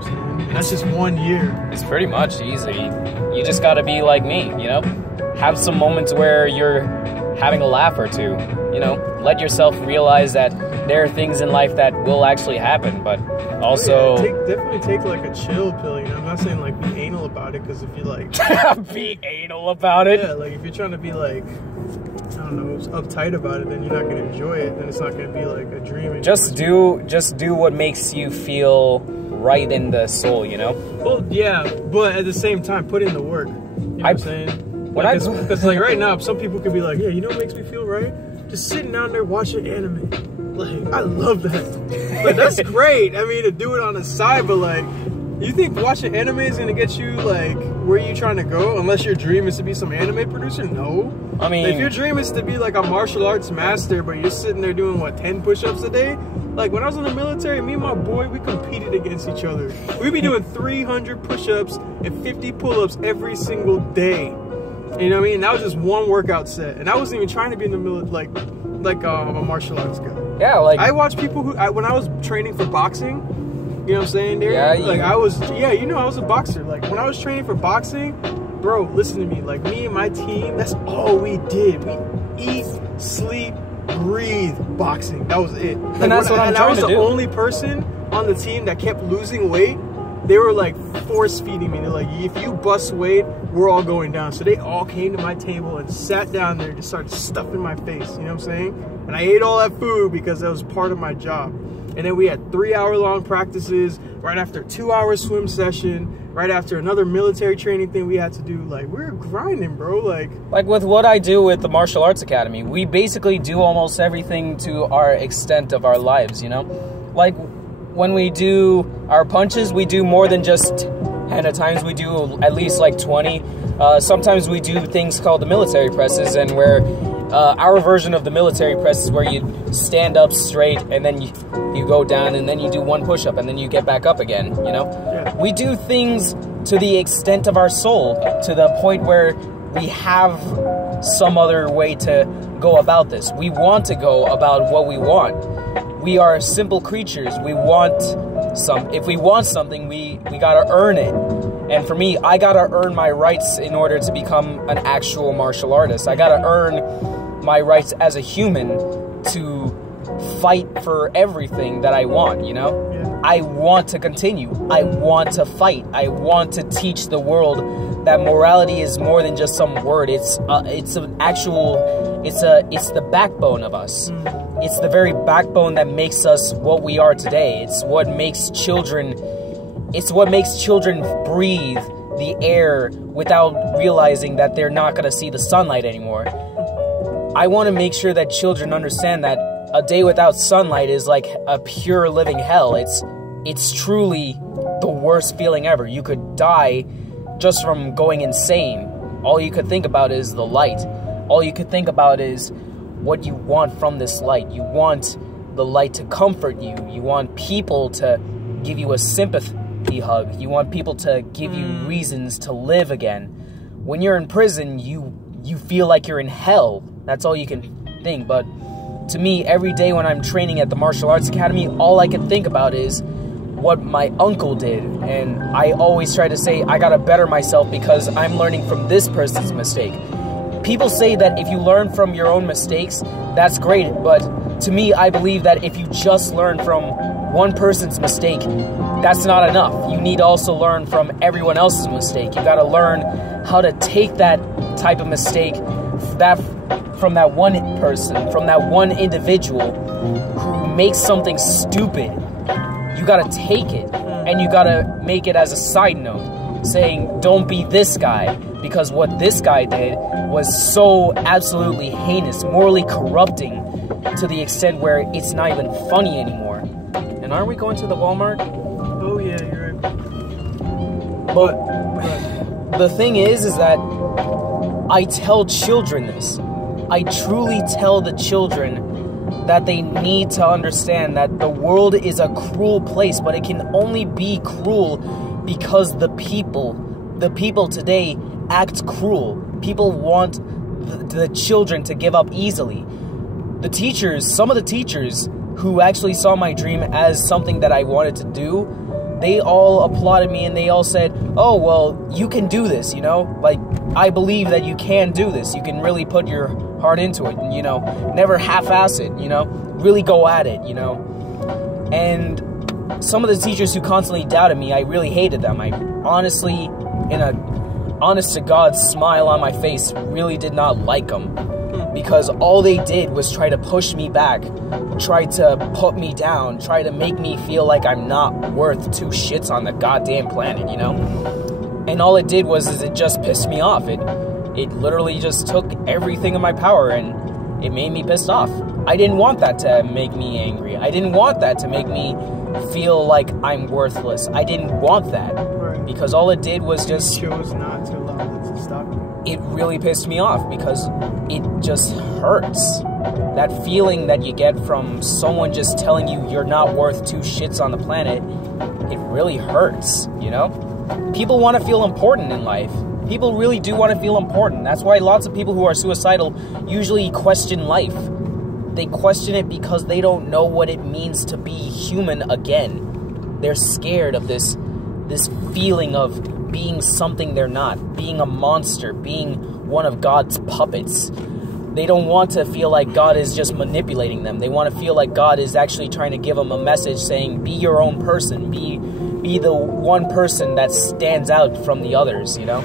I'm saying? And that's just 1 year. It's pretty much easy. You just gotta be like me, you know? Have some moments where you're having a laugh or two, you know? Let yourself realize that there are things in life that will actually happen, but also... Definitely take like a chill pill, you know? I'm not saying like be anal about it, because if you like... be anal about it? Yeah, like if you're trying to be like, I don't know, uptight about it, then you're not going to enjoy it, then it's not going to be like a dream anymore. Just do what makes you feel right in the soul, you know? Well, yeah, but at the same time, put in the work. You know what I'm saying? Because like right now, some people could be like, yeah, you know what makes me feel right? Just sitting down there watching anime. Like, I love that. But that's great. I mean, to do it on the side, but like, you think watching anime is gonna get you like where you trying to go? Unless your dream is to be some anime producer? No. I mean, if your dream is to be like a martial arts master, but you're sitting there doing what, 10 push-ups a day? Like when I was in the military, me and my boy, we competed against each other. We'd be doing 300 push-ups and 50 pull-ups every single day. You know what I mean? That was just one workout set, and I wasn't even trying to be in the military, like a martial arts guy. Yeah, like I watched people who, when I was training for boxing, you know what I'm saying? Yeah, like I was a boxer. Like when I was training for boxing, bro, listen to me. Like me and my team, that's all we did. We eat, sleep, breathe boxing. That was it. Like, and that's what I'm trying to do. I was the only person on the team that kept losing weight. They were like force feeding me. They're like, if you bust weight, we're all going down. So they all came to my table and sat down there and just started stuffing my face. You know what I'm saying? And I ate all that food because that was part of my job. And then we had 3-hour-long practices right after a 2-hour swim session, right after another military training thing we had to do. Like, we were grinding, bro. Like with what I do with the Martial Arts Academy, we basically do almost everything to our extent of our lives, you know? Like, when we do our punches, we do more than just, and at times we do at least like 20. Sometimes we do things called the military presses, and where our version of the military press is where you stand up straight and then you go down and then you do one push-up and then you get back up again, you know? Yeah. We do things to the extent of our soul, to the point where we have some other way to go about this. We want to go about what we want. We are simple creatures. We want if we want something, we gotta earn it. And for me, I gotta earn my rights in order to become an actual martial artist. I gotta earn my rights as a human to fight for everything that I want, you know? Yeah. I want to continue. I want to fight. I want to teach the world that morality is more than just some word. It's the backbone of us. It's the very backbone that makes us what we are today. It's what makes children breathe the air without realizing that they're not going to see the sunlight anymore. I want to make sure that children understand that a day without sunlight is like a pure living hell. It's truly the worst feeling ever. You could die just from going insane. All you could think about is the light. All you could think about is what you want from this light. You want the light to comfort you. You want people to give you a sympathy hug. You want people to give you reasons to live again. When you're in prison, you feel like you're in hell. That's all you can think. But to me, every day when I'm training at the Martial Arts Academy, all I can think about is what my uncle did. And I always try to say, I gotta better myself because I'm learning from this person's mistake. People say that if you learn from your own mistakes, that's great, but to me, I believe that if you just learn from one person's mistake, that's not enough. You need to also learn from everyone else's mistake. You gotta learn how to take that type of mistake from that one person, from that one individual who makes something stupid. You gotta take it, and you gotta make it as a side note, saying, don't be this guy, because what this guy did was so absolutely heinous, morally corrupting, to the extent where it's not even funny anymore. And aren't we going to the Walmart? Oh yeah, you're right. But the thing is that I tell children this. I truly tell the children that they need to understand that the world is a cruel place, but it can only be cruel because the people today act cruel. People want the children to give up easily. Some of the teachers who actually saw my dream as something that I wanted to do, they all applauded me and they all said, oh, well, you can do this, you know? Like, I believe that you can do this. You can really put your heart into it, and, you know, never half-ass it, you know? Really go at it, you know? And some of the teachers who constantly doubted me, I really hated them. I honestly, in a honest-to-God smile on my face, really did not like them. Because all they did was try to push me back, try to put me down, try to make me feel like I'm not worth two shits on the goddamn planet, you know? And all it did was it just pissed me off. It literally just took everything in my power, and it made me pissed off. I didn't want that to make me angry. I didn't want that to make me feel like I'm worthless. I didn't want that. Right. Because all it did was just... You chose not to allow it to stop you. It really pissed me off because it just hurts. That feeling that you get from someone just telling you you're not worth two shits on the planet, it really hurts, you know? People want to feel important in life. People really do want to feel important. That's why lots of people who are suicidal usually question life. They question it because they don't know what it means to be human again. They're scared of this feeling of being something they're not, being a monster, being one of God's puppets. They don't want to feel like God is just manipulating them. They want to feel like God is actually trying to give them a message saying, be your own person, be the one person that stands out from the others, you know?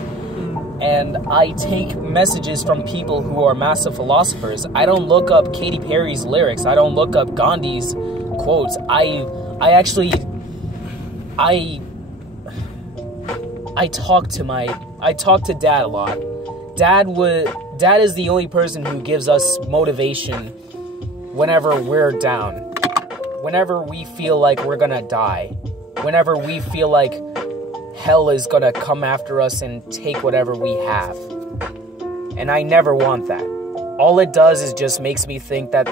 And I take messages from people who are massive philosophers. I don't look up Katy Perry's lyrics. I don't look up Gandhi's quotes. I talk to Dad a lot. Dad is the only person who gives us motivation whenever we're down. Whenever we feel like we're gonna die. Whenever we feel like hell is gonna come after us and take whatever we have. And I never want that. All it does is just makes me think that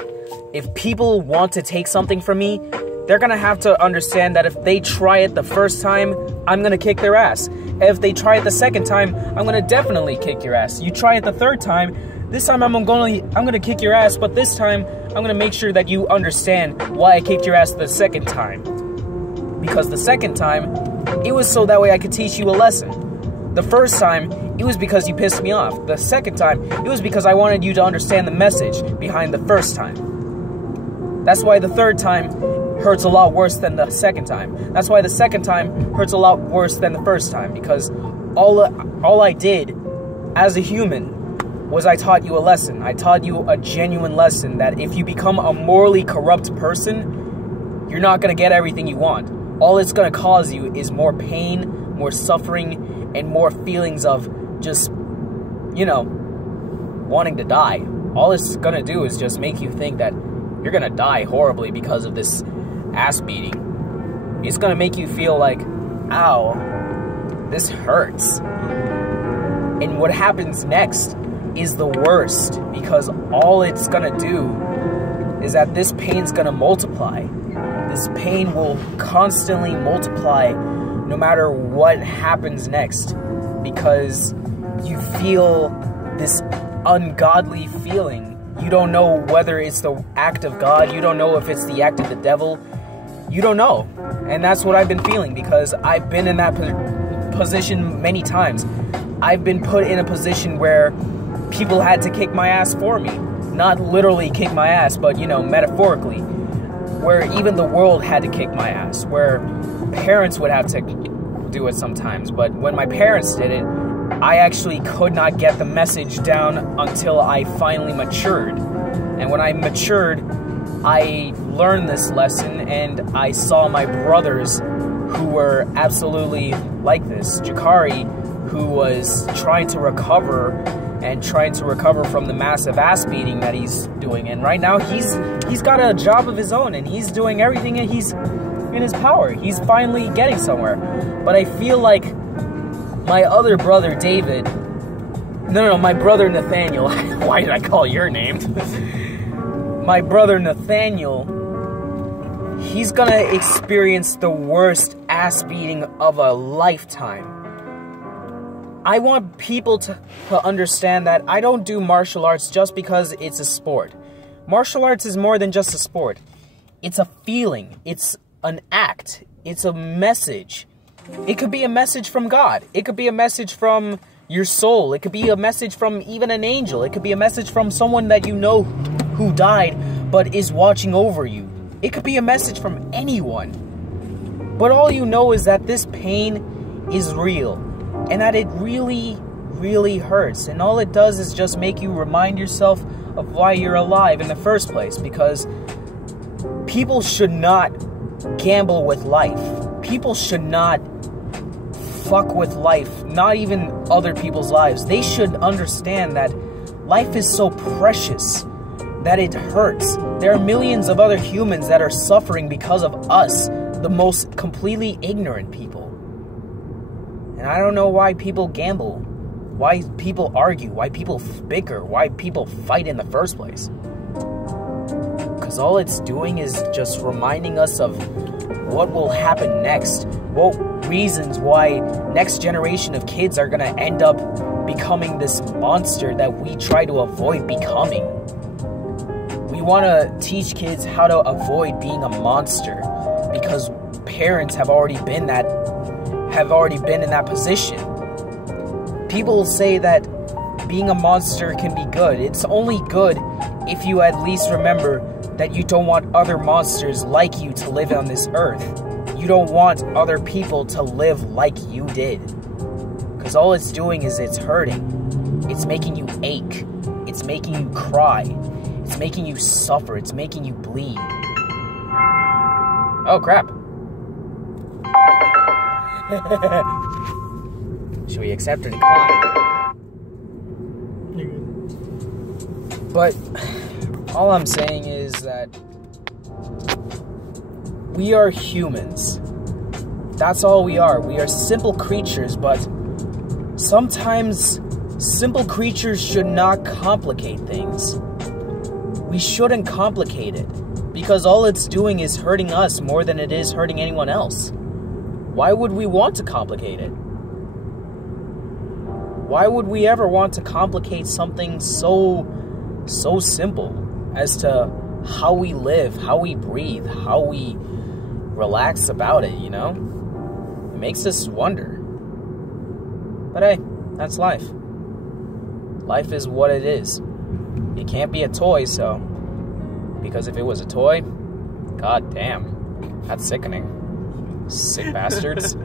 if people want to take something from me, they're gonna have to understand that if they try it the first time, I'm gonna kick their ass. If they try it the second time, I'm gonna definitely kick your ass. You try it the third time, this time I'm gonna kick your ass, but this time I'm gonna make sure that you understand why I kicked your ass the second time. Because the second time, it was so that way I could teach you a lesson. The first time, it was because you pissed me off. The second time, it was because I wanted you to understand the message behind the first time. That's why the third time hurts a lot worse than the second time. That's why the second time hurts a lot worse than the first time, because all I did as a human was I taught you a lesson. I taught you a genuine lesson that if you become a morally corrupt person, you're not going to get everything you want. All it's going to cause you is more pain, more suffering, and more feelings of just, you know, wanting to die. All it's going to do is just make you think that you're going to die horribly because of this ass beating. It's going to make you feel like, ow, this hurts. And what happens next is the worst, because all it's going to do is that this pain's going to multiply. This pain will constantly multiply no matter what happens next, because you feel this ungodly feeling. You don't know whether it's the act of God. You don't know if it's the act of the devil. You don't know. And that's what I've been feeling, because I've been in that position many times. I've been put in a position where people had to kick my ass for me. Not literally kick my ass, but, you know, metaphorically. Where even the world had to kick my ass. Where parents would have to do it sometimes. But when my parents did it, I actually could not get the message down until I finally matured. And when I matured, I learned this lesson, and I saw my brothers who were absolutely like this. Jakari, who was trying to recover and trying to recover from the massive ass beating that he's doing. And right now, he's got a job of his own, and he's doing everything that he's in his power. He's finally getting somewhere. But I feel like my other brother, David... No, my brother, Nathaniel. Why did I call your name? My brother, Nathaniel, he's gonna experience the worst ass beating of a lifetime. I want people to understand that I don't do martial arts just because it's a sport. Martial arts is more than just a sport. It's a feeling. It's an act. it's a message. It could be a message from God. It could be a message from your soul. It could be a message from even an angel. It could be a message from someone that you know who died but is watching over you. It could be a message from anyone. But all you know is that this pain is real and that it really, really hurts. And all it does is just make you remind yourself of why you're alive in the first place, because people should not gamble with life. People should not fuck with life, not even other people's lives. They should understand that life is so precious that it hurts. There are millions of other humans that are suffering because of us, the most completely ignorant people. And I don't know why people gamble, why people argue, why people bicker, why people fight in the first place. Because all it's doing is just reminding us of what will happen next, what reasons why next generation of kids are going to end up becoming this monster that we try to avoid becoming. We want to teach kids how to avoid being a monster because parents have already been in that position. People say that being a monster can be good. It's only good if you at least remember that you don't want other monsters like you to live on this earth. You don't want other people to live like you did. Because all it's doing is it's hurting. It's making you ache. It's making you cry. It's making you suffer. It's making you bleed. Oh, crap. Should we accept or decline? You're good. But all I'm saying is that we are humans. That's all we are. We are simple creatures, but sometimes simple creatures should not complicate things. We shouldn't complicate it, because all it's doing is hurting us more than it is hurting anyone else. Why would we want to complicate it? Why would we ever want to complicate something so simple as to how we live, how we breathe, how we relax about it, you know? It makes us wonder. But hey, that's life. Life is what it is. It can't be a toy, so... Because if it was a toy, god damn, that's sickening. Sick bastards.